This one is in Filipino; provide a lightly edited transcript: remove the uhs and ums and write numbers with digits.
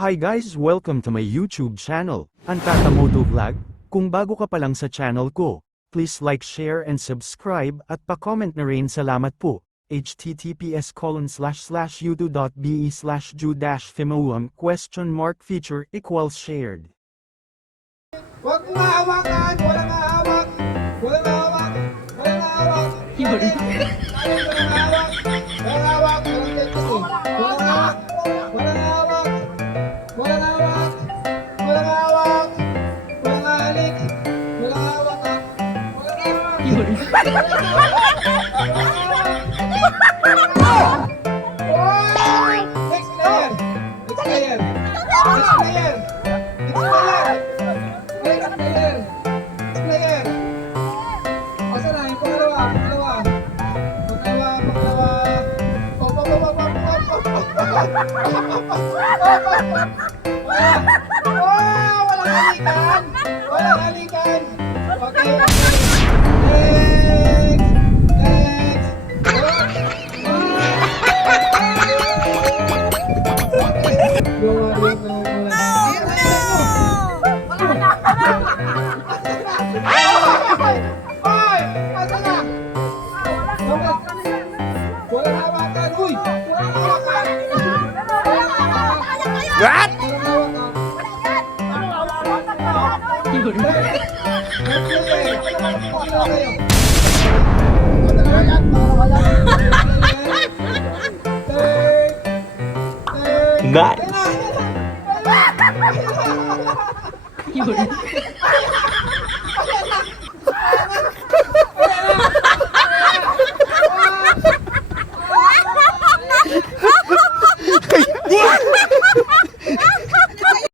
Hi guys, welcome to my YouTube channel, Antata Moto Vlog. Kung bago ka pa lang sa channel ko, please like, share and subscribe at pa-comment na rin, salamat po. https://youtube.be/ju-fimawam ? Feature equals shared. Huwag mo hawakan! Walang hawak! Walang hawak! Walang hawak! Walang hawak! Walang hawak! Walang teknik eh! Walang hawak! Walang hawak! Walang hawak! Walang hawak! Walang halik! Walang hawak ha! Walang hawak! Oy! Next player! Next player! Next player! Next player! Next player! Next player! O, saan na? Yung pangalawa, pangalawa. Pangalawa, pangalawa. Op, op, op, op, op, op, op. Oh, walang halikan! Walang halikan! Okay, okay. Next! Next! Go, Mario. Hoy! Asan na? Walang hawakan! Uy! Walang hawakan! Walang hawakan! What? Walang hawakan! Nice.